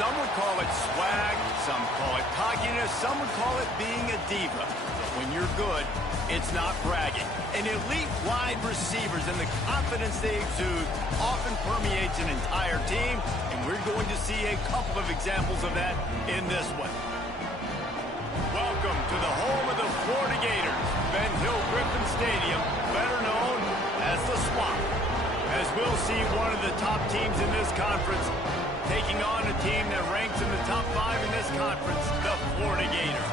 Some would call it swag, some call it cockiness, some would call it being a diva. But when you're good, it's not bragging. And elite wide receivers and the confidence they exude often permeates an entire team, and we're going to see a couple of examples of that in this one. Welcome to the home of the Florida Gators, Ben Hill Griffin Stadium, better known as the Swamp. As we'll see one of the top teams in this conference taking on a team that ranks in the top 5 in this conference, the Florida Gators.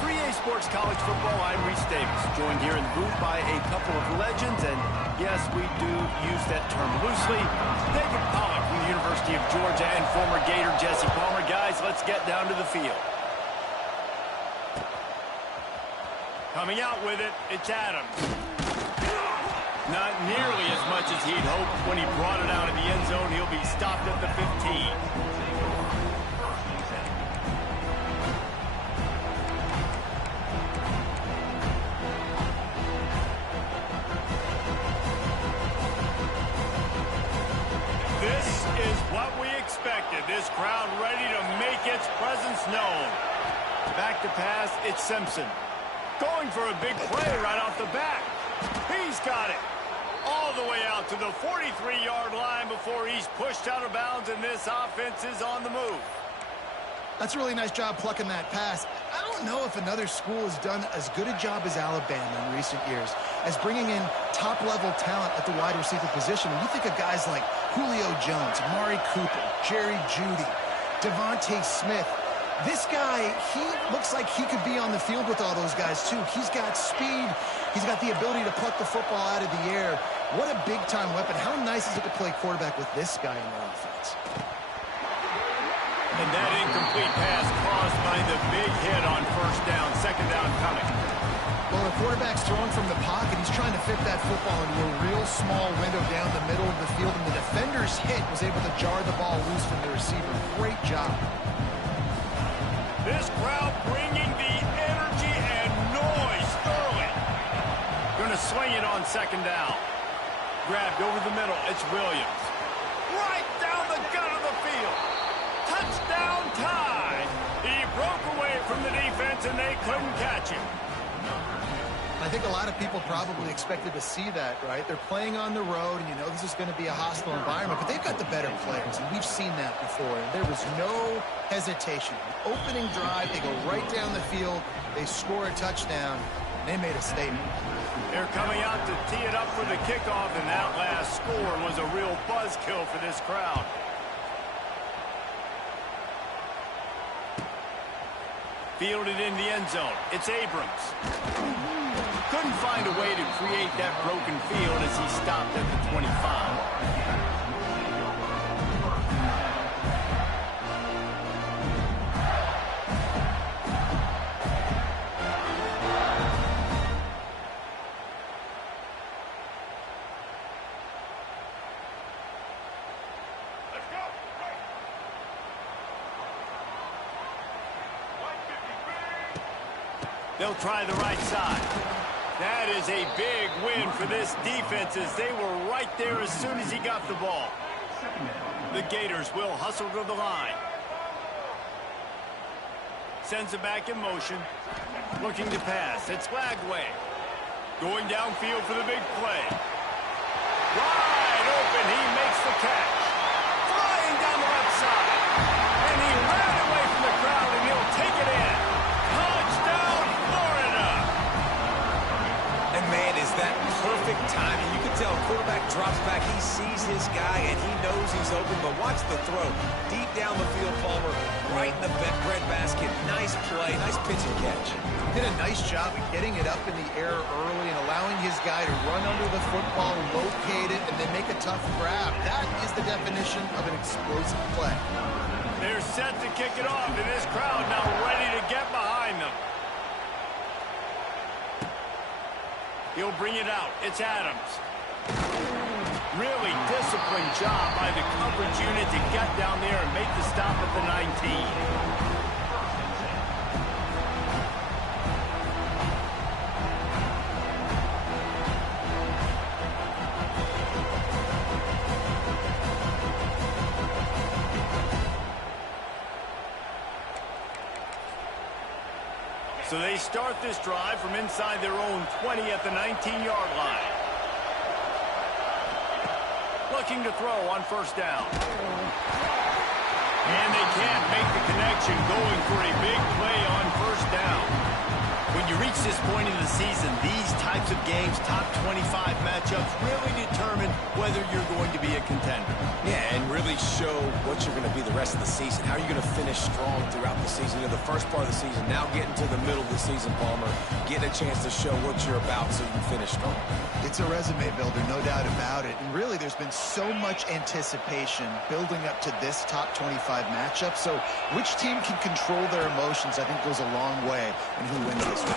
3A Sports College Football, I'm Reese Davis, joined here in the booth by a couple of legends, and yes, we do use that term loosely. David Pollock from the University of Georgia and former Gator Jesse Palmer. Guys, let's get down to the field. Coming out with it, it's Adams. Not nearly as much as he'd hoped when he brought it out of the end zone. He'll be stopped at the 15. This is what we expected. This crowd ready to make its presence known. Back to pass, it's Simpson. Going for a big play right off the bat. He's got it. All the way out to the 43-yard line before he's pushed out of bounds, and this offense is on the move. That's a really nice job plucking that pass. I don't know if another school has done as good a job as Alabama in recent years as bringing in top-level talent at the wide receiver position. When you think of guys like Julio Jones, Amari Cooper, Jerry Jeudy, Devontae Smith, this guy, he looks like he could be on the field with all those guys, too. He's got speed. He's got the ability to pluck the football out of the air. What a big-time weapon. How nice is it to play quarterback with this guy in their offense? And that incomplete pass caused by the big hit on first down. Second down coming. Well, the quarterback's throwing from the pocket. He's trying to fit that football into a real small window down the middle of the field, and the defender's hit was able to jar the ball loose from the receiver. Great job. This crowd bringing the energy and noise early. Going to swing it on second down. Grabbed over the middle. It's Williams. Right down the gut of the field. Touchdown tie. He broke away from the defense and they couldn't catch him. I think a lot of people probably expected to see that, right? They're playing on the road, and you know this is going to be a hostile environment, but they've got the better players, and we've seen that before. And there was no hesitation. The opening drive, they go right down the field, they score a touchdown, and they made a statement. They're coming out to tee it up for the kickoff, and that last score was a real buzzkill for this crowd. Fielded in the end zone. It's Abrams. Couldn't find a way to create that broken field as he stopped at the 25. They'll try the right side. That is a big win for this defense as they were right there as soon as he got the ball. The Gators will hustle to the line. Sends it back in motion. Looking to pass. It's Lagway. Going downfield for the big play. Wide open. He makes the catch. Flying down the left side. And he ran away from the crowd, and he'll take it in. Touchdown, Florida! And man, is that perfect timing. You can tell quarterback drops back. He sees his guy, and he knows he's open. But watch the throw. Deep down the field, Palmer. Right in the breadbasket. Nice play. Nice pitch and catch. Did a nice job of getting it up in the air early and allowing his guy to run under the football, locate it, and then make a tough grab. That is the definition of an explosive play. They're set to kick it off, and this crowd now ready to get behind them. He'll bring it out. It's Adams. Really disciplined job by the coverage unit to get down there and make the stop at the 19. So they start this drive from inside their own 20 at the 19-yard line. Looking to throw on first down. And they can't make the connection, going for a big play on first down. When you reach this point in the season, these types of games, top 25 matchups, really determine whether you're going to be a contender. Yeah, and really show what you're going to be the rest of the season. How are you going to finish strong throughout the season? You know, the first part of the season, now getting to the middle of the season, Palmer, getting a chance to show what you're about so you can finish strong. It's a resume builder, no doubt about it. And really, there's been so much anticipation building up to this top 25 matchup. So which team can control their emotions, I think, goes a long way in who wins this one.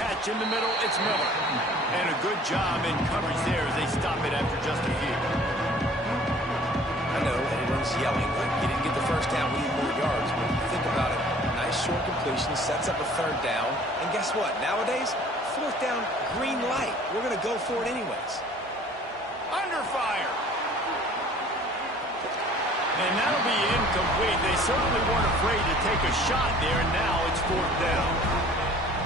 Catch in the middle, it's Miller. And a good job in coverage there as they stop it after just a few. I know everyone's yelling, like you didn't get the first down, we need more yards. But think about it. Nice short completion, sets up a third down. And guess what? Nowadays, fourth down, green light. We're going to go for it anyways. Under fire. And that'll be incomplete. They certainly weren't afraid to take a shot there, and now it's fourth down.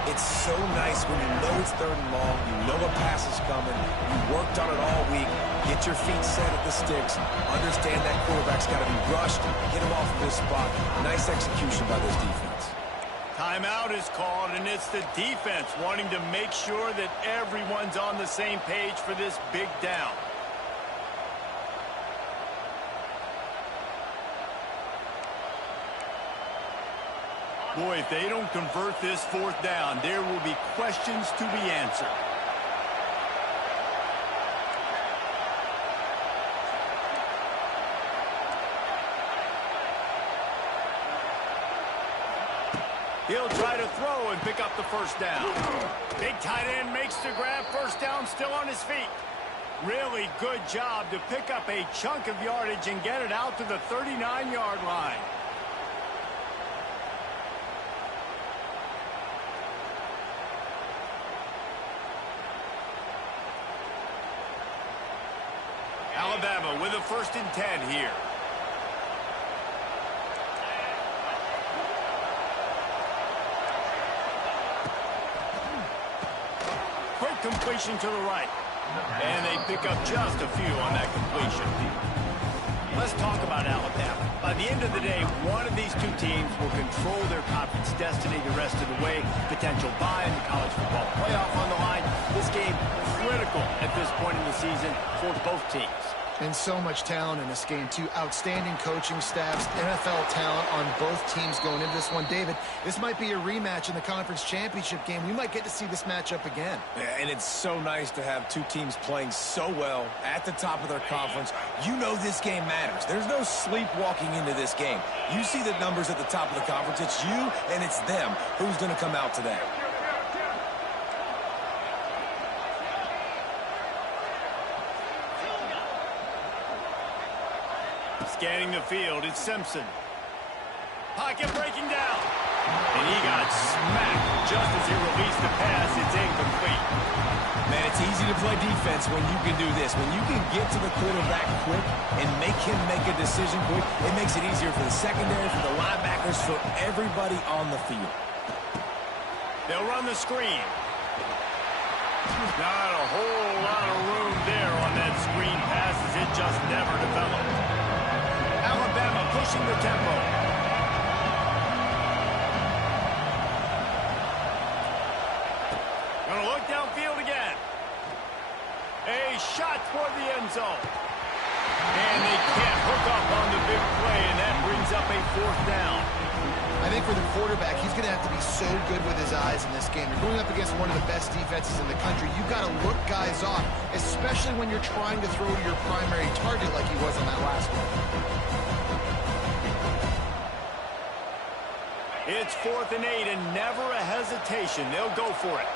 It's so nice when you know it's third and long, you know a pass is coming, you worked on it all week, get your feet set at the sticks, understand that quarterback's got to be rushed, get him off of this spot. Nice execution by this defense. Timeout is called, and it's the defense wanting to make sure that everyone's on the same page for this big down. Boy, if they don't convert this fourth down, there will be questions to be answered. He'll try to throw and pick up the first down. Big tight end makes the grab. First down, still on his feet. Really good job to pick up a chunk of yardage and get it out to the 39-yard line. Alabama with a 1st and 10 here. Quick completion to the right. And they pick up just a few on that completion. Let's talk about Alabama. By the end of the day, one of these two teams will control their conference destiny the rest of the way. Potential bye in the college football playoff on the line. This game critical at this point in the season for both teams. And so much talent in this game, too. Outstanding coaching staffs, NFL talent on both teams going into this one. David, this might be a rematch in the conference championship game. We might get to see this matchup again. Yeah, and it's so nice to have two teams playing so well at the top of their conference. You know this game matters. There's no sleepwalking into this game. You see the numbers at the top of the conference. It's you and it's them. Who's going to come out today? Scanning the field, it's Simpson. Pocket breaking down. And he got smacked just as he released the pass. It's incomplete. Man, it's easy to play defense when you can do this. When you can get to the quarterback quick and make him make a decision quick, it makes it easier for the secondary, for the linebackers, for everybody on the field. They'll run the screen. Not a whole lot of room there on that screen pass as it just never developed. Alabama pushing the tempo. Gonna look downfield again. A shot toward the end zone. And they can't hook up on the big play, and that brings up a fourth down. I think for the quarterback, he's going to have to be so good with his eyes in this game. You're going up against one of the best defenses in the country. You've got to look guys off, especially when you're trying to throw to your primary target like he was on that last one. It's 4th and 8, and never a hesitation. They'll go for it.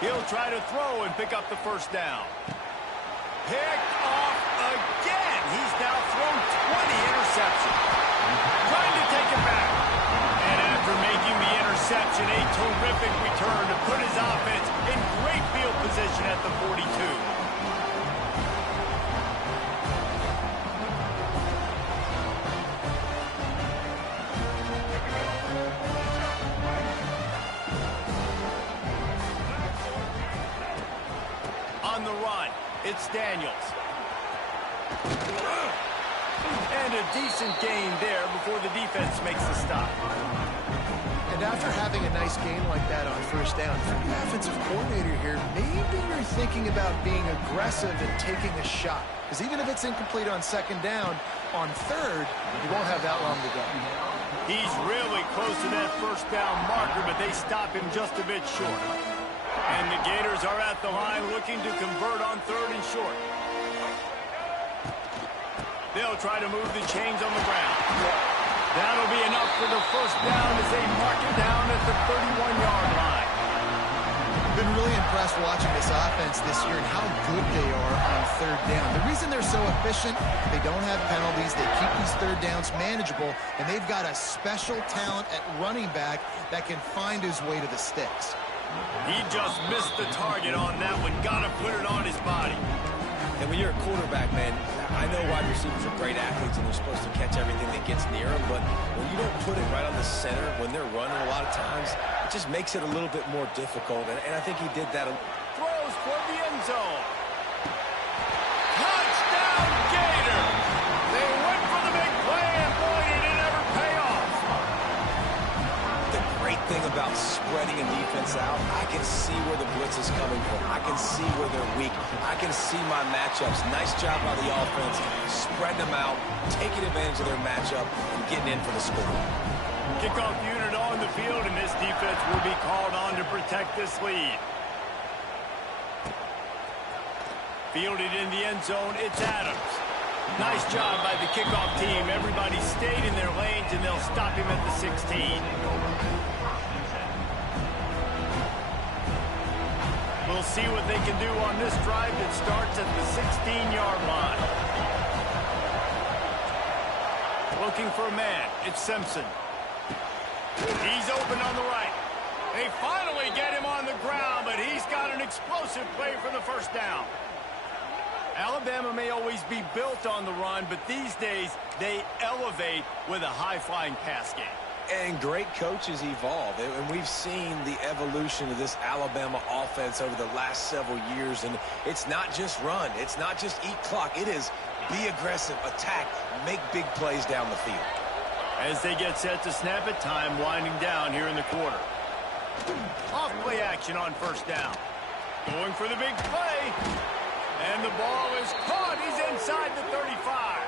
He'll try to throw and pick up the first down. Picked off again. He's now thrown 20 interceptions. Trying to take it back. And after making the interception, a terrific return to put his offense in great field position at the 42. It's Daniels. And a decent gain there before the defense makes the stop. And after having a nice gain like that on first down, for the offensive coordinator here, maybe you're thinking about being aggressive and taking a shot. Because even if it's incomplete on second down, on third, you won't have that long to go. He's really close to that first down marker, but they stop him just a bit short. And the Gators are at the line looking to convert on third and short. They'll try to move the chains on the ground. That'll be enough for the first down as they mark it down at the 31-yard line. Been really impressed watching this offense this year and how good they are on third down. The reason they're so efficient, they don't have penalties, they keep these third downs manageable, and they've got a special talent at running back that can find his way to the sticks. He just missed the target on that one, got to put it on his body. And when you're a quarterback, man, I know wide receivers are great athletes and they're supposed to catch everything that gets near them, but when you don't put it right on the center, when they're running a lot of times, it just makes it a little bit more difficult. And I think he did that. Throws for the end zone. Touchdown, Gator! They went for the big play, and boy, did it ever pay off. The great thing about spreading a defense out, I can see where the blitz is coming from. I can see where they're weak. I can see my matchups. Nice job by the offense, spreading them out, taking advantage of their matchup, and getting in for the score. Kickoff unit on the field, and this defense will be called on to protect this lead. Fielded in the end zone, it's Adams. Nice job by the kickoff team. Everybody stayed in their lanes, and they'll stop him at the 16. We'll see what they can do on this drive that starts at the 16-yard line. Looking for a man. It's Simpson. He's open on the right. They finally get him on the ground, but he's got an explosive play for the first down. Alabama may always be built on the run, but these days they elevate with a high-flying pass game. And great coaches evolve, and we've seen the evolution of this Alabama offense over the last several years, and it's not just run, it's not just eat clock, it is be aggressive, attack, make big plays down the field. As they get set to snap it, time winding down here in the quarter. Off play action on first down. Going for the big play, and the ball is caught. He's inside the 35.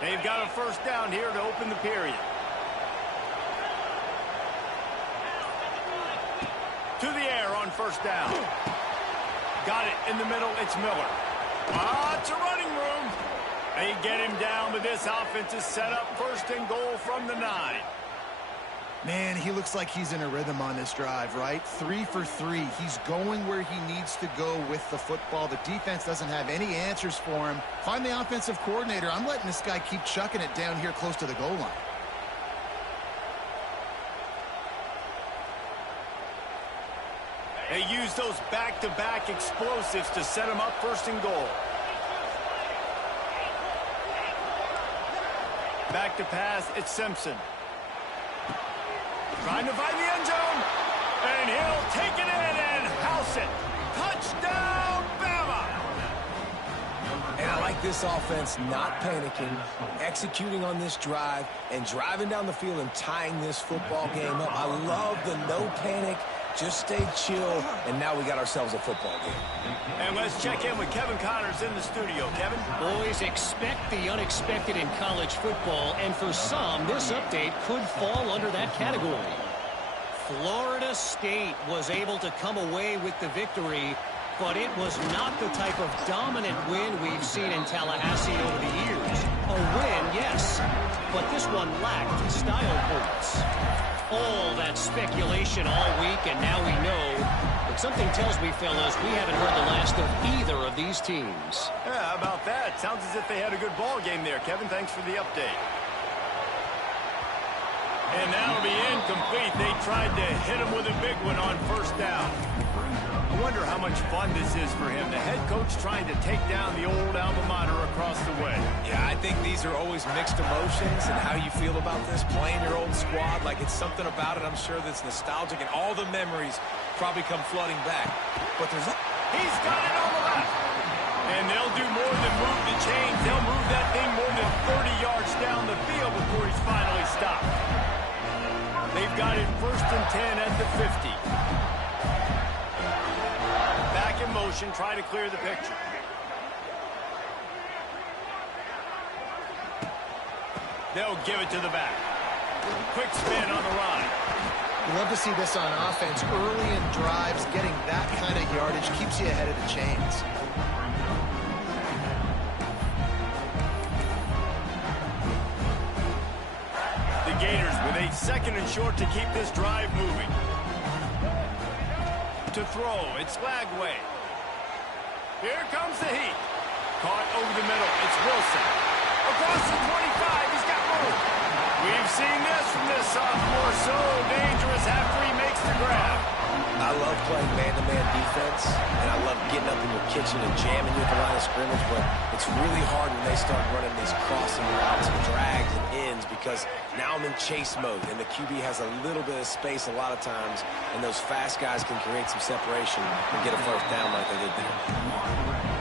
They've got a first down here to open the period. To the air on first down. Got it in the middle. It's Miller. Lots of running room. They get him down, but this offense is set up first and goal from the 9. Man, he looks like he's in a rhythm on this drive, right? 3 for 3. He's going where he needs to go with the football. The defense doesn't have any answers for him. Find the offensive coordinator. I'm letting this guy keep chucking it down here close to the goal line. They use those back-to-back explosives to set him up first and goal. Back to pass, it's Simpson. Trying to find the end zone, and he'll take it in and house it. Touchdown, Bama! And I like this offense not panicking, executing on this drive, and driving down the field and tying this football game up. I love the no panic, just stay chill, and now we got ourselves a football game. And let's check in with Kevin Connors in the studio. Kevin? Boys, expect the unexpected in college football, and for some, this update could fall under that category. Florida State was able to come away with the victory, but it was not the type of dominant win we've seen in Tallahassee over the years. A win, yes, but this one lacked style points. All that speculation all week, and now we know. But something tells me, fellas, we haven't heard the last of either of these teams. Yeah, how about that? Sounds as if they had a good ball game there. Kevin, thanks for the update. And that'll be incomplete. They tried to hit him with a big one on first down. I wonder how much fun this is for him. The head coach trying to take down the old alma mater across the way. Yeah, I think these are always mixed emotions, and how you feel about this, playing your old squad, like it's something about it, I'm sure, that's nostalgic, and all the memories probably come flooding back. But there's... He's got it on the left. And they'll do more than move the chains. They'll move that thing more than 30 yards down the field before he's finally stopped. They've got it 1st and 10 at the 50. Back in motion, trying to clear the picture. They'll give it to the back. Quick spin on the run. You love to see this on offense. Early in drives, getting that kind of yardage keeps you ahead of the chains. The Gators with a 2nd and short to keep this drive moving. To throw, it's Lagway. Here comes the heat. Caught over the middle, it's Wilson. Across the 25, he's got room. We've seen this from this sophomore, so dangerous after he makes the grab. I love playing man-to-man defense, and I love getting up in your kitchen and jamming you at the line of scrimmage, but it's really hard when they start running these crossing routes and drags and ends, because now I'm in chase mode, and the QB has a little bit of space a lot of times, and those fast guys can create some separation and get a first down like they did there.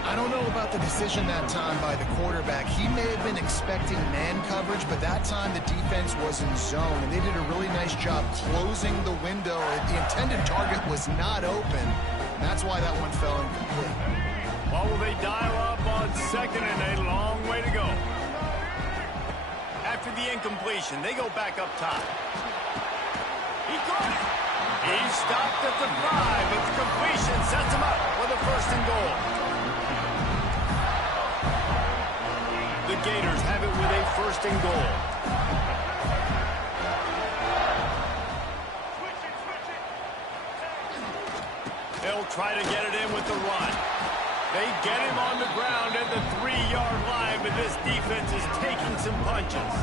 I don't know about the decision that time by the quarterback. He may have been expecting man coverage, but that time the defense was in zone, and they did a really nice job closing the window. The intended target was not open, and that's why that one fell incomplete. Well, will they dial up on 2nd and a long way to go? After the incompletion, they go back up top. He caught it. He's stopped at the 5, but the completion sets him up for the 1st and goal. The Gators have it with a 1st and goal. They'll try to get it in with the run. They get him on the ground at the 3-yard line, but this defense is taking some punches.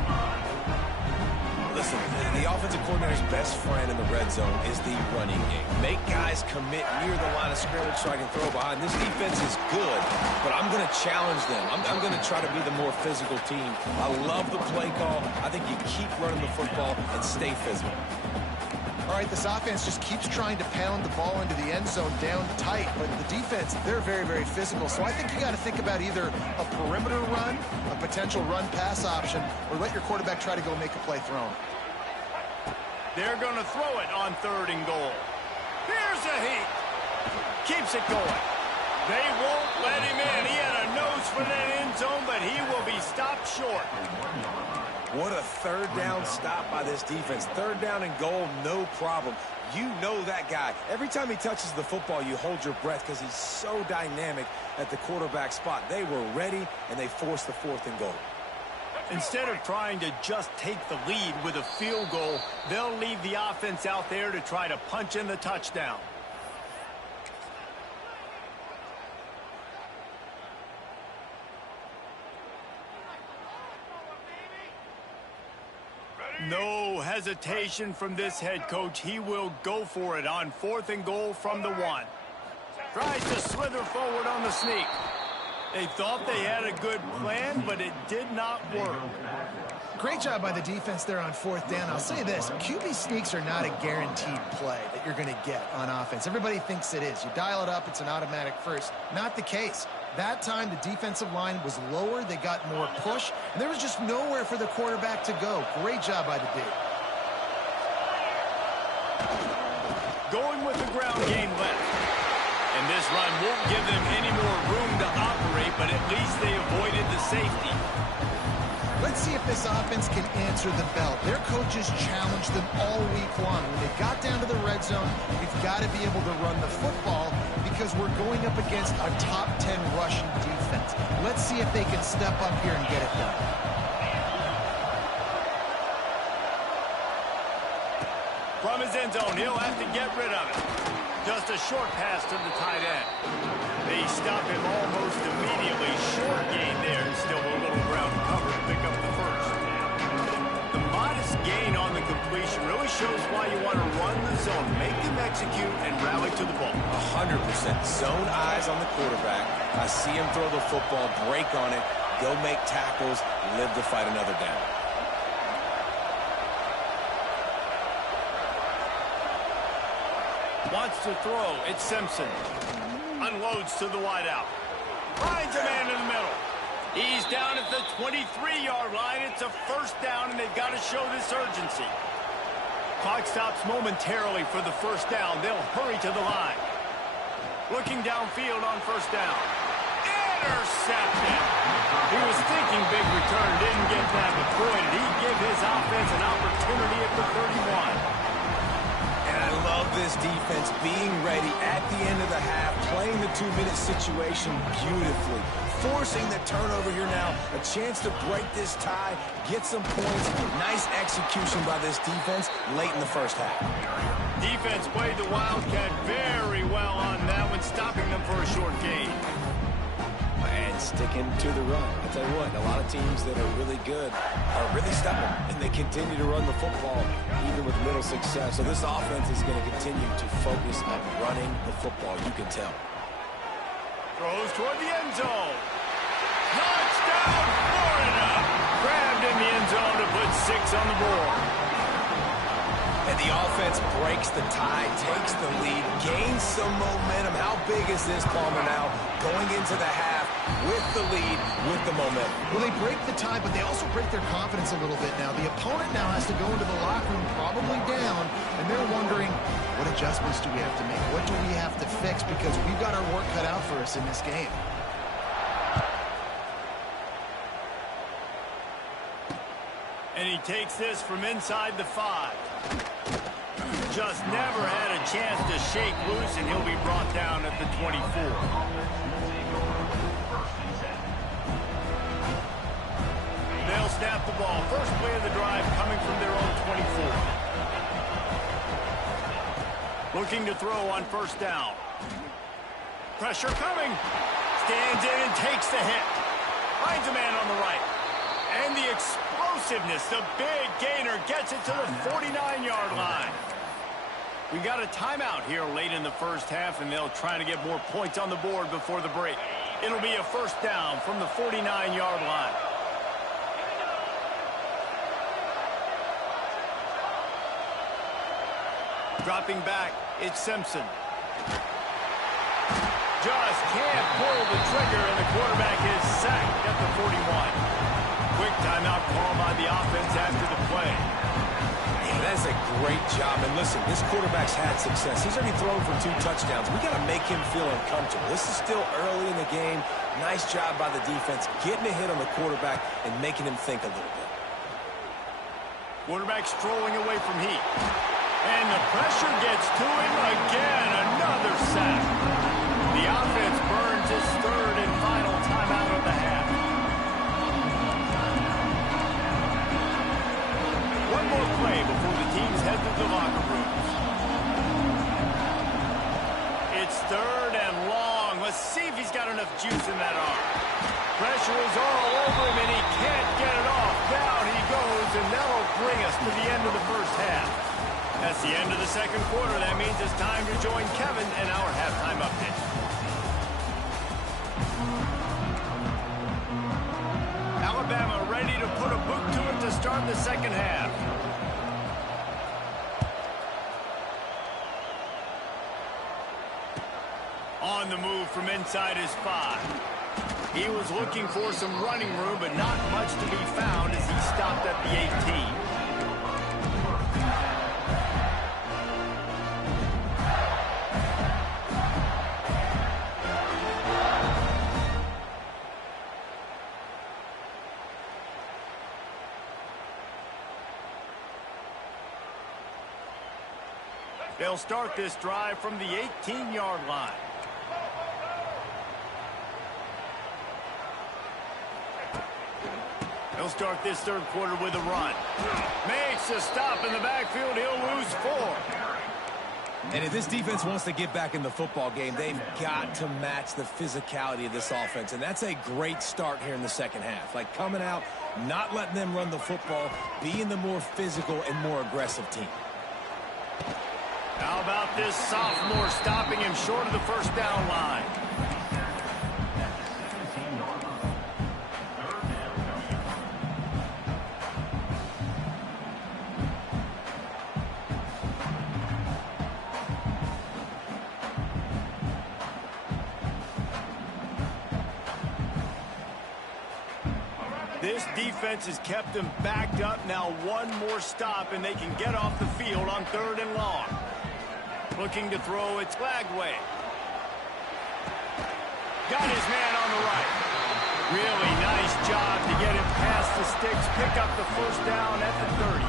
Listen, the offensive coordinator's best friend in the red zone is the running game. Make guys commit near the line of scrimmage so I can throw behind. This defense is good, but I'm going to challenge them. I'm going to try to be the more physical team. I love the play call. I think you keep running the football and stay physical. All right, this offense just keeps trying to pound the ball into the end zone down tight, but the defense, they're very, very physical. So I think you got to think about either a perimeter run, a potential run-pass option, or let your quarterback try to go make a play thrown. They're going to throw it on 3rd and goal. Here's a heat. Keeps it going. They won't let him in. He had a nose for that end zone, but he will be stopped short. What a 3rd down stop by this defense. 3rd down and goal, no problem. You know that guy. Every time he touches the football, you hold your breath because he's so dynamic at the quarterback spot. They were ready, and they forced the 4th and goal. Instead of trying to just take the lead with a field goal, they'll leave the offense out there to try to punch in the touchdown. No hesitation from this head coach. He will go for it on 4th and goal from the 1. Tries to slither forward on the sneak. They thought they had a good plan, but it did not work. Great job by the defense there on 4th down. I'll say this, QB sneaks are not a guaranteed play that you're going to get on offense. Everybody thinks it is. You dial it up, it's an automatic first. Not the case. That time, the defensive line was lower. They got more push, and there was just nowhere for the quarterback to go. Great job by the D. Going with the ground game left. And this run won't give them any more room to operate, but at least they avoided the safety. Let's see if this offense can answer the bell. Their coaches challenged them all week long. When they got down to the red zone, we've got to be able to run the football because we're going up against a top 10 rushing defense. Let's see if they can step up here and get it done. his end zone. He'll have to get rid of it. Just a short pass to the tight end. They stop him almost immediately. Short gain there. Still a little ground to cover to pick up the first. The modest gain on the completion really shows why you want to run the zone. Make them execute and rally to the ball. 100%. Zone eyes on the quarterback. I see him throw the football, break on it, go make tackles, live to fight another down. Wants to throw. It's Simpson. Unloads to the wideout. Finds a man in the middle. He's down at the 23-yard line. It's a first down, and they've got to show this urgency. Clock stops momentarily for the first down. They'll hurry to the line. Looking downfield on first down. Intercepted. He was thinking big return. Didn't get that, but boy, did he give his offense an opportunity at the 31. I love this defense being ready at the end of the half, playing the 2-minute situation beautifully, forcing the turnover here now, a chance to break this tie, get some points. Nice execution by this defense late in the first half. Defense played the Wildcat very well on that one, stopping them for a short gain. And sticking to the run. I tell you what, a lot of teams that are really good are really stubborn, and they continue to run the football even with little success. So this offense is going to continue to focus on running the football, you can tell. Throws toward the end zone. Touchdown, Florida! Grabbed in the end zone to put 6 on the board. And the offense breaks the tie, takes the lead, gains some momentum. How big is this, Palmer, now? Going into the half with the lead, with the momentum. Well, they break the tie, but they also break their confidence a little bit now. The opponent now has to go into the locker room probably down, and they're wondering, what adjustments do we have to make? What do we have to fix? Because we've got our work cut out for us in this game. And he takes this from inside the 5. Just never had a chance to shake loose, and he'll be brought down at the 24. They'll snap the ball. First play of the drive coming from their own 24. Looking to throw on first down. Pressure coming. Stands in and takes the hit. Finds a man on the right. And the explosiveness, the big gainer, gets it to the 49-yard line. We got a timeout here late in the first half, and they'll try to get more points on the board before the break. It'll be a first down from the 49-yard line. Dropping back, it's Simpson. Just can't pull the trigger, and the quarterback is sacked at the 41. Quick timeout call by the offense after the play. Yeah, that's a great job. And listen, this quarterback's had success. He's already thrown for 2 touchdowns. We got to make him feel uncomfortable. This is still early in the game. Nice job by the defense, getting a hit on the quarterback and making him think a little bit. Quarterback strolling away from heat. And the pressure gets to him again. Another sack. The offense burns its third and final timeout of the half. One more play before the teams head to the locker rooms. It's third and long. Let's see if he's got enough juice in that arm. Pressure is all over him, and he can't get it off. Down he goes, and that'll bring us to the end of the first half. That's the end of the second quarter. That means it's time to join Kevin in our halftime update. Alabama ready to put a boot to it to start the second half. On the move from inside his 5. He was looking for some running room, but not much to be found as he stopped at the 18. They'll start this drive from the 18-yard line. He'll start this third quarter with a run. Makes a stop in the backfield. He'll lose 4. And if this defense wants to get back in the football game, they've got to match the physicality of this offense. And that's a great start here in the second half. Like coming out, not letting them run the football, being the more physical and more aggressive team. How about this sophomore stopping him short of the first down line? This defense has kept them backed up. Now one more stop, and they can get off the field on 3rd and long. Looking to throw, it's Flagway. Got his man on the right. Really nice job to get him past the sticks, pick up the first down at the 30.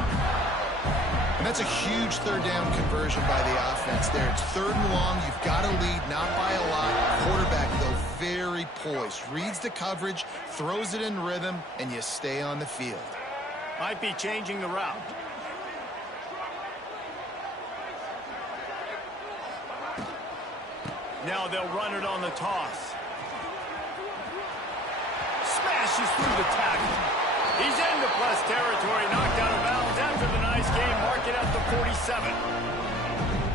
And that's a huge 3rd down conversion by the offense there. It's 3rd and long. You've got to lead, not by a lot. Quarterback, though, very poised. Reads the coverage, throws it in rhythm, and you stay on the field. Might be changing the route. Now they'll run it on the toss. Smashes through the tackle. He's into plus territory, knocked out of bounds after the nice game. Mark it at the 47.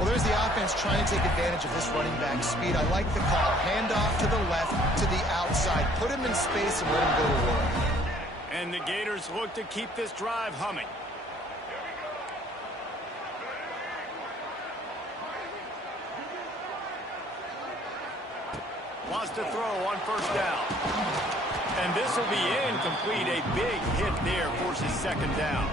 Well, there's the offense trying to take advantage of this running back speed. I like the call. Hand off to the left, to the outside. Put him in space and let him go to work. And the Gators look to keep this drive humming. Wants to throw on first down. And this will be incomplete. A big hit there forces 2nd down.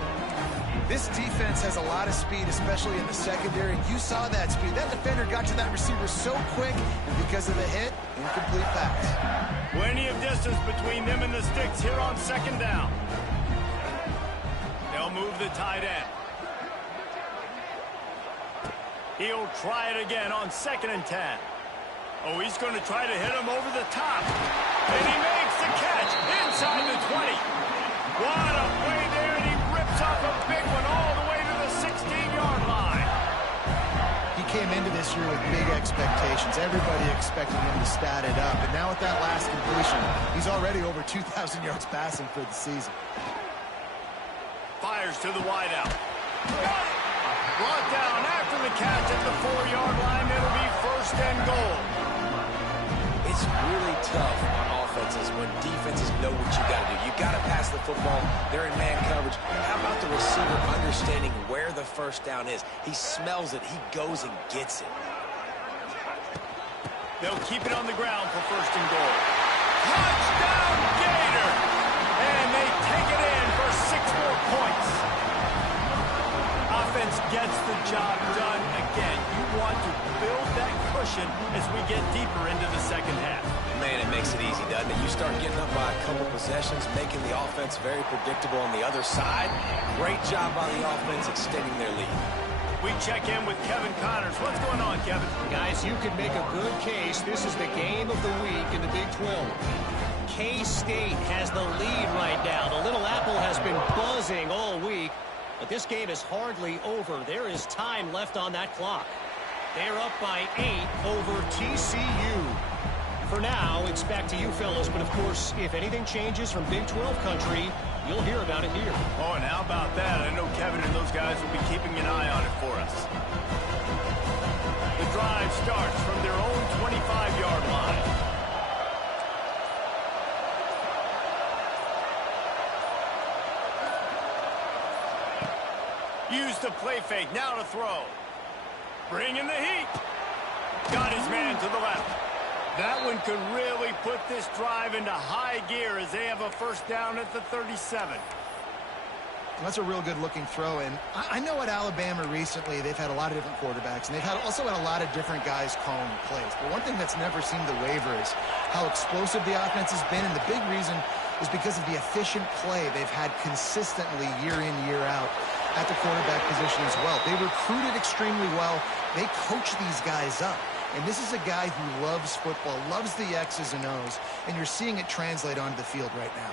This defense has a lot of speed, especially in the secondary. You saw that speed. That defender got to that receiver so quick, and because of the hit, incomplete pass. Plenty of distance between them and the sticks here on 2nd down. They'll move the tight end. He'll try it again on 2nd and 10. Oh, he's going to try to hit him over the top. And he makes the catch inside the 20. What a play there, and he rips off a big one all the way to the 16-yard line. He came into this year with big expectations. Everybody expected him to stat it up. And now with that last completion, he's already over 2,000 yards passing for the season. Fires to the wideout. Brought down after the catch at the 4-yard line. It'll be 1st and goal. It's really tough on offenses when defenses know what you got to do. You got to pass the football. They're in man coverage. How about the receiver understanding where the first down is? He smells it. He goes and gets it. They'll keep it on the ground for 1st and goal. Touchdown, Gator! And they take it in for 6 more points. Offense gets the job done again. You want to build that cushion as we get deeper into the second half. Man, it makes it easy, doesn't it? You start getting up by a couple possessions, making the offense very predictable on the other side. Great job by the offense extending their lead. We check in with Kevin Connors. What's going on, Kevin? Guys, you could make a good case. This is the game of the week in the Big 12. K-State has the lead right now. The Little Apple has been buzzing all week. But this game is hardly over. There is time left on that clock. They're up by 8 over TCU. For now, it's back to you fellas. But, of course, if anything changes from Big 12 country, you'll hear about it here. Oh, and how about that? I know Kevin and those guys will be keeping an eye on it for us. The drive starts from their own 25-yard line. Use the play fake, now to throw. Bring in the heat. Got his man to the left. That one could really put this drive into high gear as they have a first down at the 37. That's a real good-looking throw. And I know at Alabama recently they've had a lot of different quarterbacks, and they've also had a lot of different guys calling plays. But one thing that's never seemed to waver is how explosive the offense has been, and the big reason is because of the efficient play they've had consistently year in, year out at the quarterback position as well. They recruited extremely well. They coach these guys up. And this is a guy who loves football, loves the X's and O's, and you're seeing it translate onto the field right now.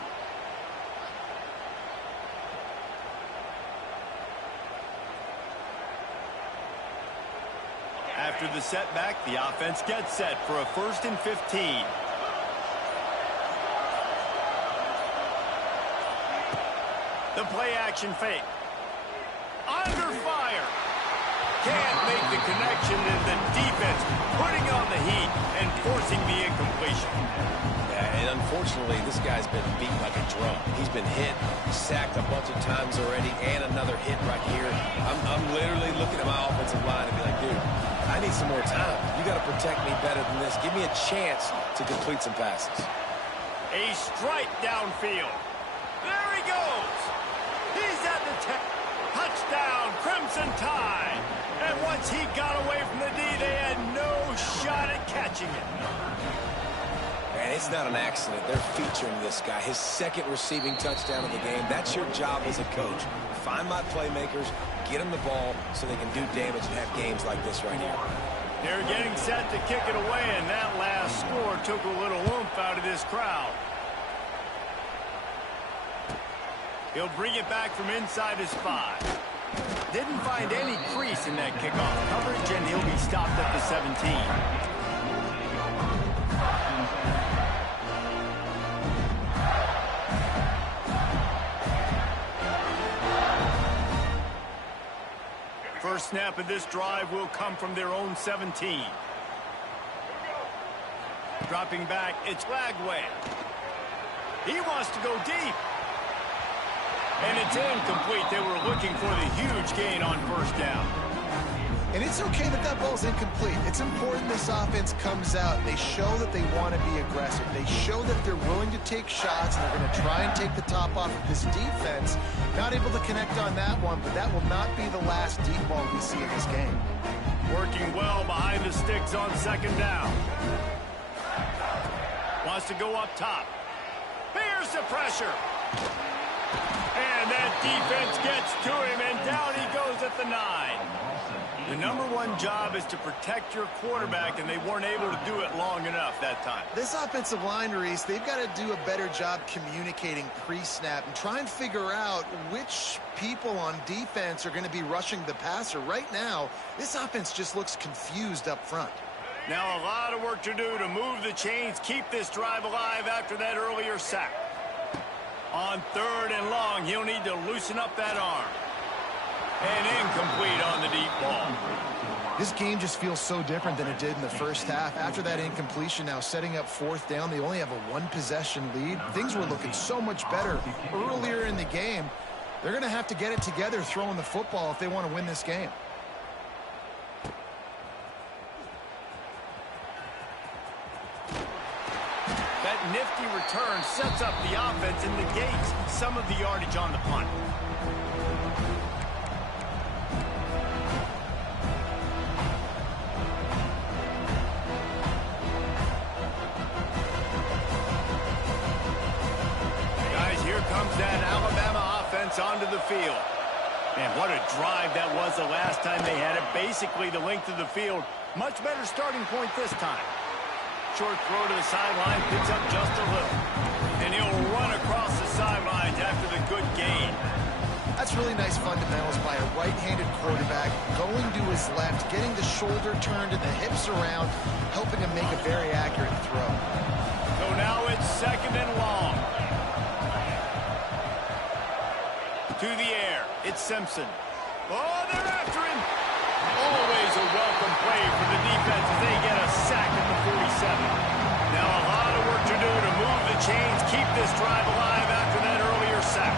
After the setback, the offense gets set for a 1st and 15. The play action fake. Under fire. Can't make the connection, and the defense putting on the heat and forcing the incompletion. Yeah, and unfortunately, this guy's been beat like a drum. He's been hit, sacked a bunch of times already, and another hit right here. I'm literally looking at my offensive line and be like, dude, I need some more time. You got to protect me better than this. Give me a chance to complete some passes. A strike downfield. There he goes. He's at the touchdown, Crimson Tide. And once he got away from the D, they had no shot at catching it. And it's not an accident. They're featuring this guy. His 2nd receiving touchdown of the game. That's your job as a coach. Find my playmakers, get them the ball so they can do damage and have games like this right here. They're getting set to kick it away, and that last score took a little oomph out of this crowd. He'll bring it back from inside his 5. Didn't find any crease in that kickoff coverage, and he'll be stopped at the 17. First snap of this drive will come from their own 17. Dropping back, it's Flagway. He wants to go deep. And it's incomplete. They were looking for the huge gain on 1st down. And it's okay that that ball's incomplete. It's important this offense comes out. They show that they want to be aggressive. They show that they're willing to take shots, and they're going to try and take the top off of this defense. Not able to connect on that one, but that will not be the last deep ball we see in this game. Working well behind the sticks on 2nd down. Wants to go up top. Here's the pressure. And that defense gets to him, and down he goes at the 9. The #1 job is to protect your quarterback, and they weren't able to do it long enough that time. This offensive line, Reese, they've got to do a better job communicating pre-snap and try and figure out which people on defense are going to be rushing the passer. Right now, this offense just looks confused up front. Now a lot of work to do to move the chains, keep this drive alive after that earlier sack. On 3rd and long, he'll need to loosen up that arm. And incomplete on the deep ball. This game just feels so different than it did in the first half. After that incompletion, now setting up 4th down, they only have a 1-possession lead. Things were looking so much better earlier in the game. They're going to have to get it together throwing the football if they want to win this game. That nifty return sets up the offense and negates some of the yardage on the punt. Guys, here comes that Alabama offense onto the field. Man, what a drive that was the last time they had it. Basically the length of the field. Much better starting point this time. Short throw to the sideline, picks up just a little. And he'll run across the sidelines after the good gain. That's really nice fundamentals by a right-handed quarterback, going to his left, getting the shoulder turned and the hips around, helping him make a very accurate throw. So now it's 2nd and long. To the air, it's Simpson. Oh, they're after him. Always a welcome play for the defense as they get a sack at the 47. Now a lot of work to do to move the chains, keep this drive alive after that earlier sack.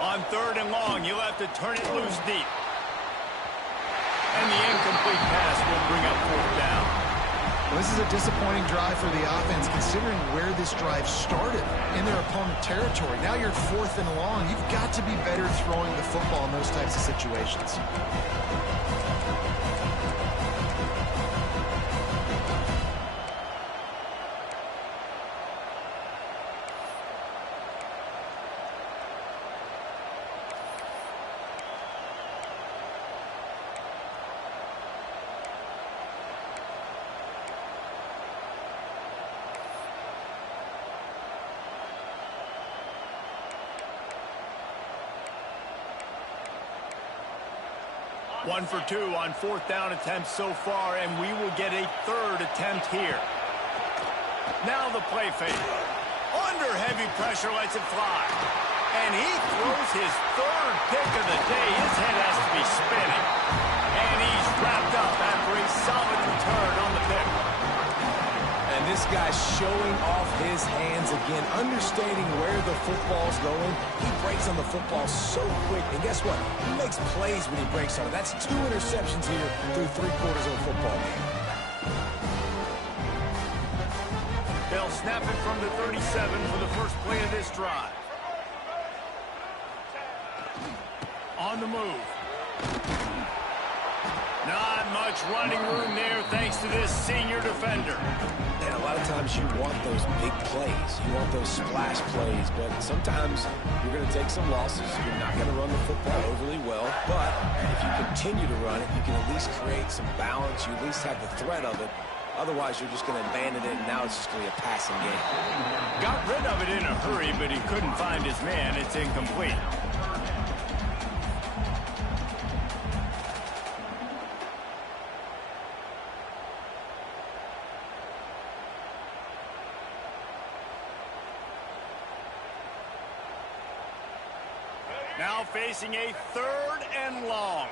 On 3rd and long, you'll have to turn it loose deep. And the incomplete pass will bring up 4th down. Well, this is a disappointing drive for the offense, considering where this drive started in their opponent territory. Now you're 4th and long. You've got to be better throwing the football in those types of situations. 1 for 2 on 4th down attempts so far, and we will get a 3rd attempt here. Now the play fake. Under heavy pressure, lets it fly. And he throws his 3rd pick of the day. His head has to be spinning. And he's wrapped up after a solid return on the pick. And this guy's showing off his hands again, understanding where the football's going. He breaks on the football so quick. And guess what? He makes plays when he breaks on it. That's 2 interceptions here through 3/4 of a football game. They'll snap it from the 37 for the first play of this drive. On the move. Not much running room there thanks to this senior defender. And a lot of times you want those big plays. You want those splash plays. But sometimes you're going to take some losses. You're not going to run the football overly well. But if you continue to run it, you can at least create some balance. You at least have the threat of it. Otherwise, you're just going to abandon it, and now it's just going to be a passing game. Got rid of it in a hurry, but he couldn't find his man. It's incomplete. Now facing a 3rd and long.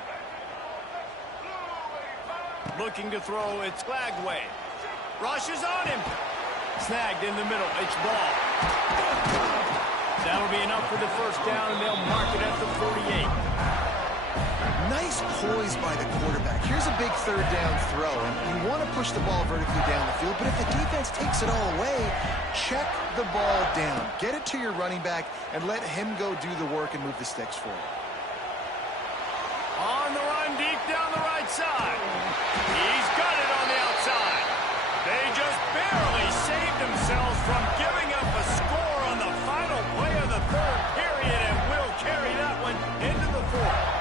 Looking to throw, it's Glagway. Rushes on him. Snagged in the middle. It's ball. That'll be enough for the 1st down, and they'll mark it at the 48. Nice poise by the quarterback. Here's a big 3rd down throw, and you want to push the ball vertically down the field, but if the defense takes it all away, check the ball down. Get it to your running back and let him go do the work and move the sticks for you. On the run, deep down the right side. He's got it on the outside. They just barely saved themselves from giving up a score on the final play of the 3rd period, and will carry that one into the 4th.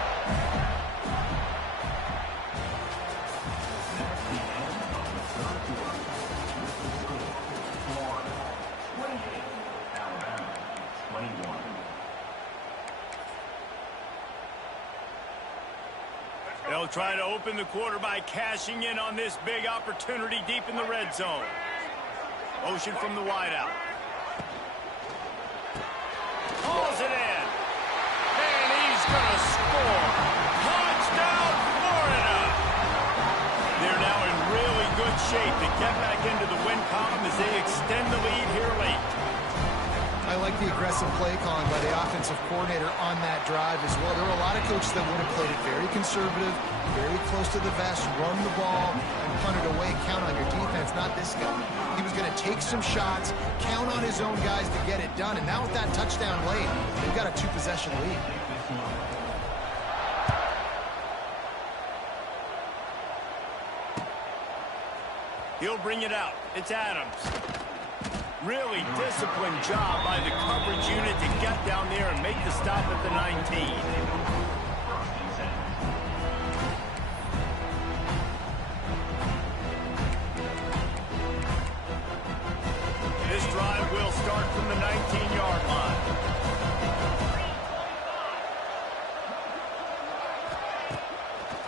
They'll try to open the quarter by cashing in on this big opportunity deep in the red zone. Motion from the wideout. Pulls it in. And he's going to score. Touchdown, Florida! They're now in really good shape to get back into the win column as they extend the lead here late. I like the aggressive play calling by the offensive coordinator on that drive as well. There were a lot of coaches that would have played it very conservative, very close to the vest, run the ball, and punt it away. Count on your defense, not this guy. He was going to take some shots, count on his own guys to get it done. And now with that touchdown late, they've got a 2-possession lead. He'll bring it out. It's Adams. Really disciplined job by the coverage unit to get down there and make the stop at the 19. This drive will start from the 19-yard line.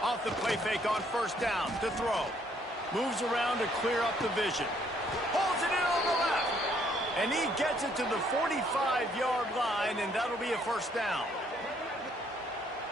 Off the play fake on 1st down to throw. Moves around to clear up the vision. Holds it in on the left. And he gets it to the 45-yard line, and that'll be a 1st down.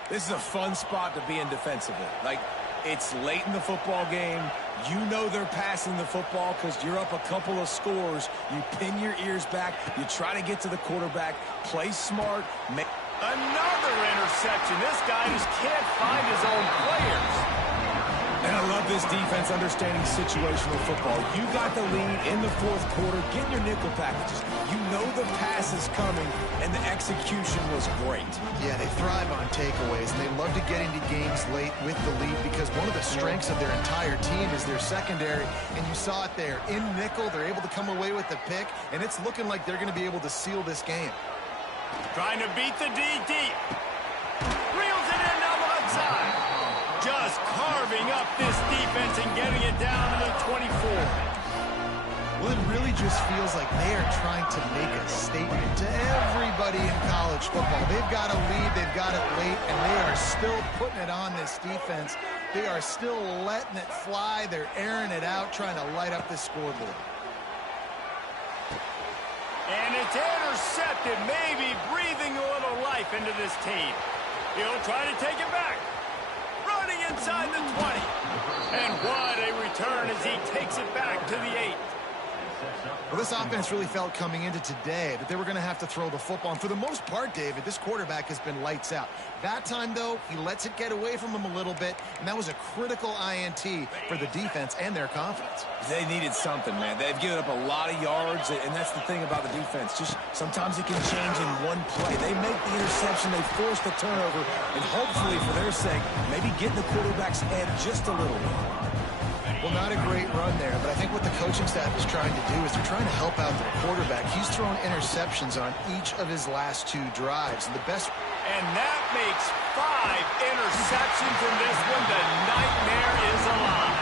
This is a fun spot to be in defensively. Like, it's late in the football game. You know they're passing the football because you're up a couple of scores. You pin your ears back. You try to get to the quarterback. Play smart. Another interception. This guy just can't find his own players. And I love this defense understanding situational football. You got the lead in the 4th quarter. Get your nickel packages. You know the pass is coming, and the execution was great. Yeah, they thrive on takeaways, and they love to get into games late with the lead because one of the strengths of their entire team is their secondary, and you saw it there. In nickel, they're able to come away with the pick, and it's looking like they're going to be able to seal this game. Trying to beat the D deep. Reels it in down the left side. Just carving up this defense and getting it down to the 24. Well, it really just feels like they are trying to make a statement to everybody in college football. They've got a lead, they've got it late, and they are still putting it on this defense. They are still letting it fly. They're airing it out, trying to light up this scoreboard. And it's intercepted, maybe breathing a little life into this team. He'll try to take it back. Running inside the 20. And what a return as he takes it back to the 8. Well, this offense really felt coming into today that they were going to have to throw the football. And for the most part, David, this quarterback has been lights out. That time, though, he lets it get away from him a little bit, and that was a critical INT for the defense and their confidence. They needed something, man. They've given up a lot of yards, and that's the thing about the defense. Just sometimes it can change in one play. They make the interception, they force the turnover, and hopefully, for their sake, maybe get in the quarterback's head just a little bit. Well, not a great run there, but I think what the coaching staff is trying to do is they're trying to help out their quarterback. He's thrown interceptions on each of his last 2 drives. And the best... And that makes 5 interceptions in this one. The nightmare is alive.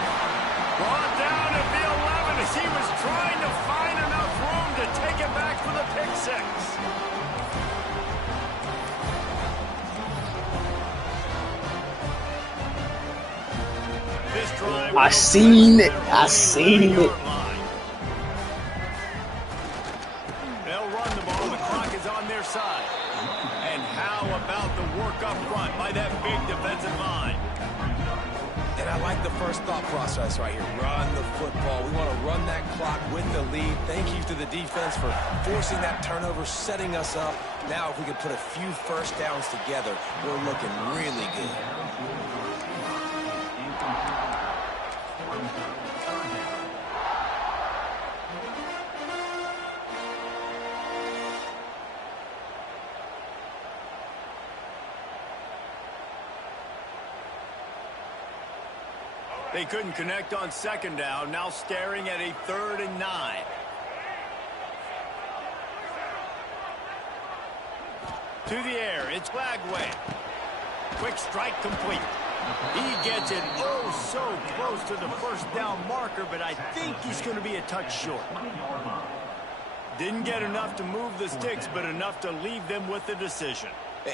Brought down at the 11 as he was trying to find enough room to take it back for the pick 6. I seen it. I seen it. They'll run the ball. The clock is on their side. And how about the work up front by that big defensive line? And I like the first thought process right here. Run the football. We want to run that clock with the lead. Thank you to the defense for forcing that turnover, setting us up. Now if we can put a few first downs together, we're looking really good. They couldn't connect on second down, now staring at a 3rd and 9. To the air, it's Bagway. Quick strike complete. He gets it oh so close to the first down marker, but I think he's going to be a touch short. Didn't get enough to move the sticks, but enough to leave them with the decision.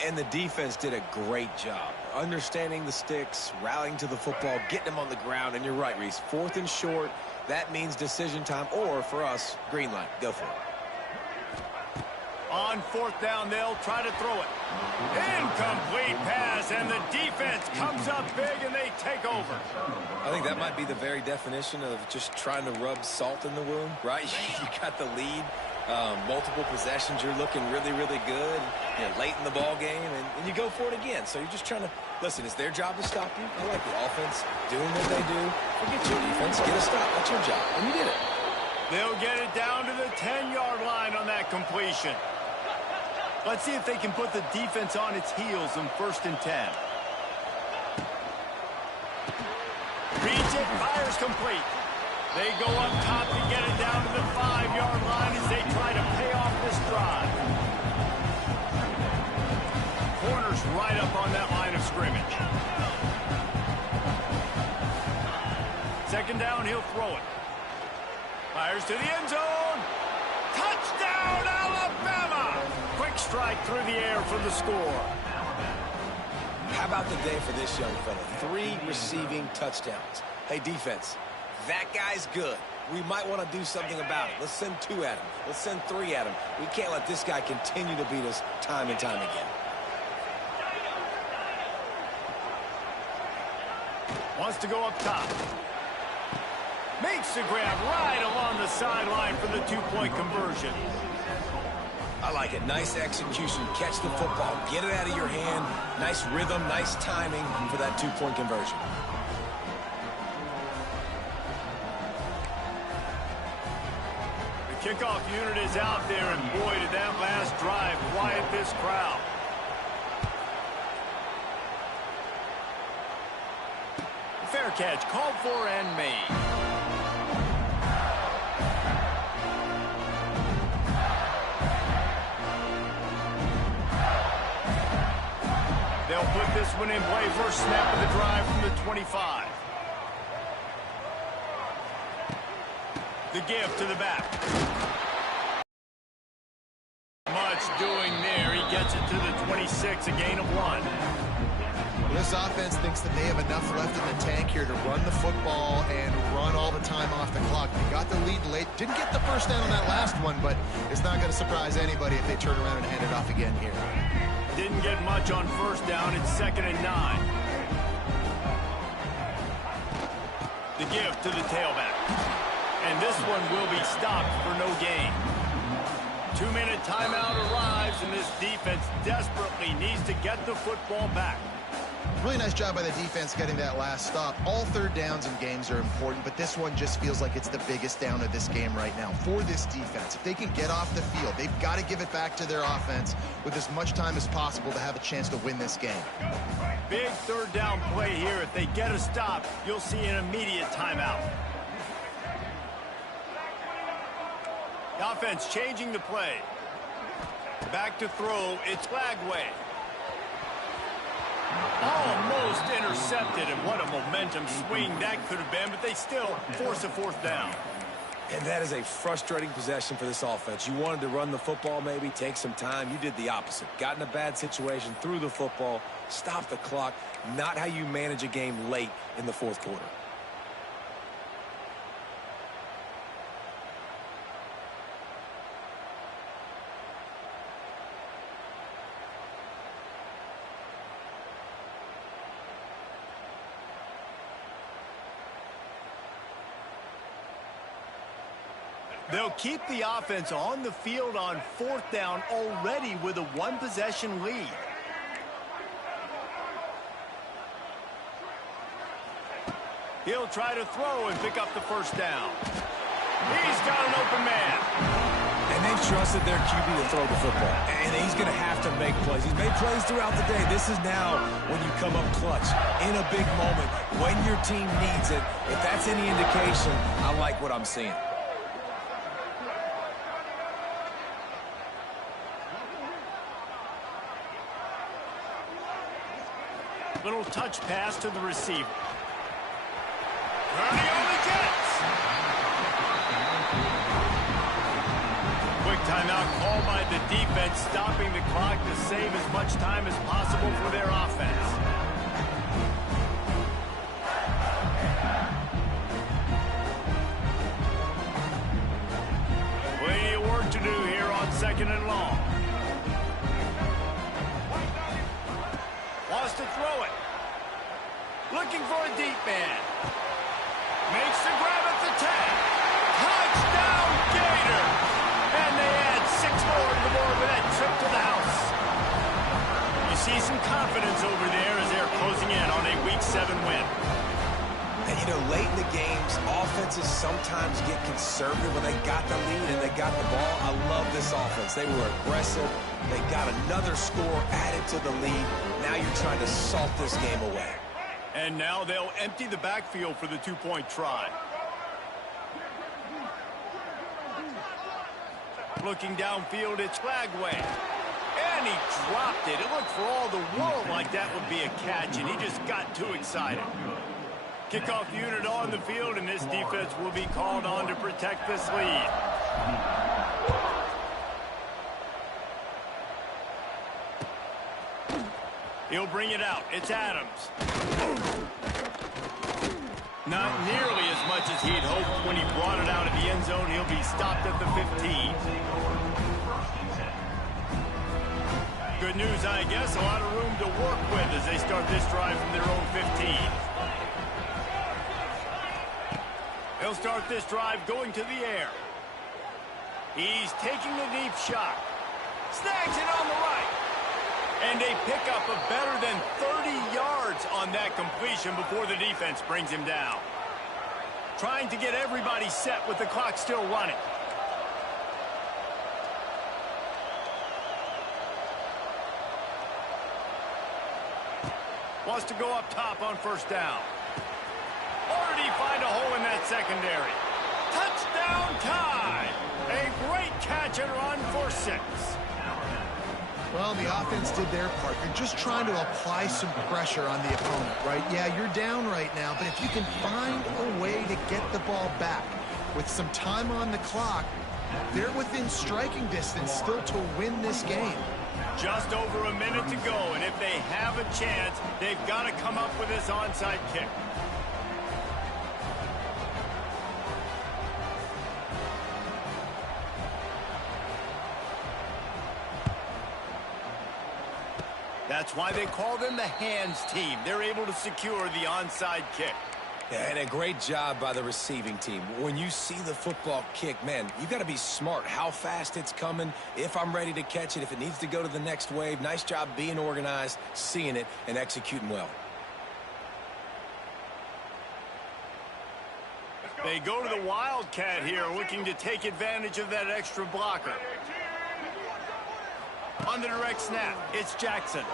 And the defense did a great job. Understanding the sticks, rallying to the football, getting them on the ground. And you're right, Reese. 4th and short, that means decision time. Or, for us, green light. Go for it. On 4th down, they'll try to throw it. Incomplete pass, and the defense comes up big, and they take over. I think that might be the very definition of just trying to rub salt in the wound, right? You got the lead. Multiple possessions, you're looking really, really good, you know, late in the ball game, and you go for it again. So you're just trying to, listen, it's their job to stop you. I like the offense doing what they do. Forget your defense, get a stop. That's your job, and you did it. They'll get it down to the 10-yard line on that completion. Let's see if they can put the defense on its heels in 1st and 10. Reads it, fires complete. They go up top to get it down to the 5-yard line as they try to pay off this drive. Corner's right up on that line of scrimmage. 2nd down, he'll throw it. Fires to the end zone. Touchdown, Alabama! Quick strike through the air for the score. How about the day for this young fella? 3 receiving touchdowns. Hey, defense. That guy's good. We might want to do something about it. Let's send 2 at him. Let's send 3 at him. We can't let this guy continue to beat us time and time again. Wants to go up top. Makes the grab right along the sideline for the 2-point conversion. I like it. Nice execution. Catch the football. Get it out of your hand. Nice rhythm, nice timing for that 2-point conversion. Kickoff unit is out there, and boy, did that last drive quiet this crowd. Fair catch, called for and made. They'll put this one in play. First snap of the drive from the 25. The give to the back. Much doing there. He gets it to the 26, a gain of 1. This offense thinks that they have enough left in the tank here to run the football and run all the time off the clock. They got the lead late. Didn't get the first down on that last one, but it's not going to surprise anybody if they turn around and hand it off again here. Didn't get much on first down. It's 2nd and 9. The give to the tailback. And this one will be stopped for no gain. 2-minute timeout arrives, and this defense desperately needs to get the football back. Really nice job by the defense getting that last stop. All third downs in games are important, but this one just feels like it's the biggest down of this game right now for this defense. If they can get off the field, they've got to give it back to their offense with as much time as possible to have a chance to win this game. Big third down play here. If they get a stop, you'll see an immediate timeout. The offense changing the play. Back to throw. It's Lagway. Almost intercepted, and what a momentum swing that could have been, but they still force a 4th down. And that is a frustrating possession for this offense. You wanted to run the football, maybe take some time. You did the opposite. Got in a bad situation, threw the football, stopped the clock. Not how you manage a game late in the 4th quarter. They'll keep the offense on the field on 4th down already with a 1-possession lead. He'll try to throw and pick up the first down. He's got an open man. And they've trusted their QB to throw the football. And he's going to have to make plays. He's made plays throughout the day. This is now when you come up clutch in a big moment when your team needs it. If that's any indication, I like what I'm seeing. Little touch pass to the receiver. Purdy on the Jets. Quick timeout called by the defense, stopping the clock to save as much time as possible for their offense. Plenty of work to do here on 2nd and long. Wants to throw it. Looking for a deep man. Makes the grab at the 10. Touchdown, Gator! And they add 6 more to the board with that trip to the house. You see some confidence over there as they're closing in on a Week 7 win. And, you know, late in the games, offenses sometimes get conservative when they got the lead and they got the ball. I love this offense. They were aggressive. They got another score added to the lead. Now you're trying to salt this game away. And now they'll empty the backfield for the 2-point try. Looking downfield, it's Lagway. And he dropped it. It looked for all the world like that would be a catch, and he just got too excited. Kickoff unit on the field, and this defense will be called on to protect this lead. He'll bring it out. It's Adams. Not nearly as much as he'd hoped when he brought it out of the end zone. He'll be stopped at the 15. Good news, I guess. A lot of room to work with as they start this drive from their own 15. He'll start this drive going to the air. He's taking the deep shot. Snags it on the right. And they pick up a better than 30 yards on that completion before the defense brings him down. Trying to get everybody set with the clock still running. Wants to go up top on first down. Or did he find a hole in that secondary? Touchdown tie! A great catch and run for 6. Well, the offense did their part. You're just trying to apply some pressure on the opponent, right? Yeah, you're down right now, but if you can find a way to get the ball back, with some time on the clock, they're within striking distance still to win this game. Just over a minute to go, and if they have a chance, they've got to come up with this onside kick. That's why they call them the hands team. They're able to secure the onside kick. Yeah, and a great job by the receiving team. When you see the football kick, man, you got to be smart how fast it's coming, if I'm ready to catch it, if it needs to go to the next wave. Nice job being organized, seeing it, and executing well. They go to the Wildcat here, looking to take advantage of that extra blocker. On the direct snap, it's Jackson.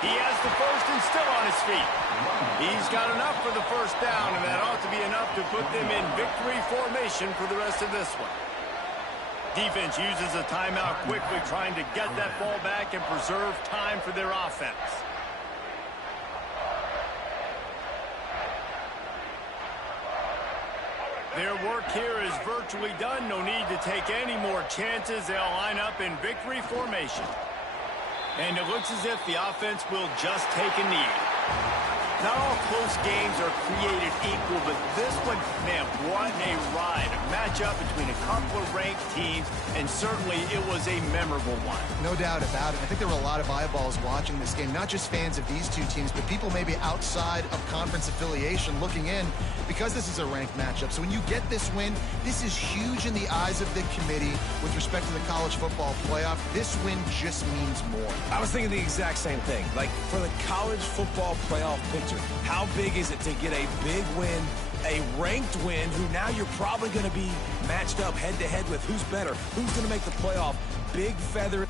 He has the first and still on his feet. He's got enough for the first down, and that ought to be enough to put them in victory formation for the rest of this one. Defense uses a timeout quickly, trying to get that ball back and preserve time for their offense. Their work here is virtually done. No need to take any more chances. They'll line up in victory formation. And it looks as if the offense will just take a knee. Not all close games are created equal, but this one, man, what a ride. A matchup between a couple of ranked teams, and certainly it was a memorable one. No doubt about it. I think there were a lot of eyeballs watching this game, not just fans of these two teams, but people maybe outside of conference affiliation looking in, because this is a ranked matchup. So when you get this win, this is huge in the eyes of the committee with respect to the college football playoff. This win just means more. I was thinking the exact same thing. Like, for the college football playoff picture, how big is it to get a big win, a ranked win, who now you're probably going to be matched up head-to-head with who's better, who's going to make the playoff. Big feather.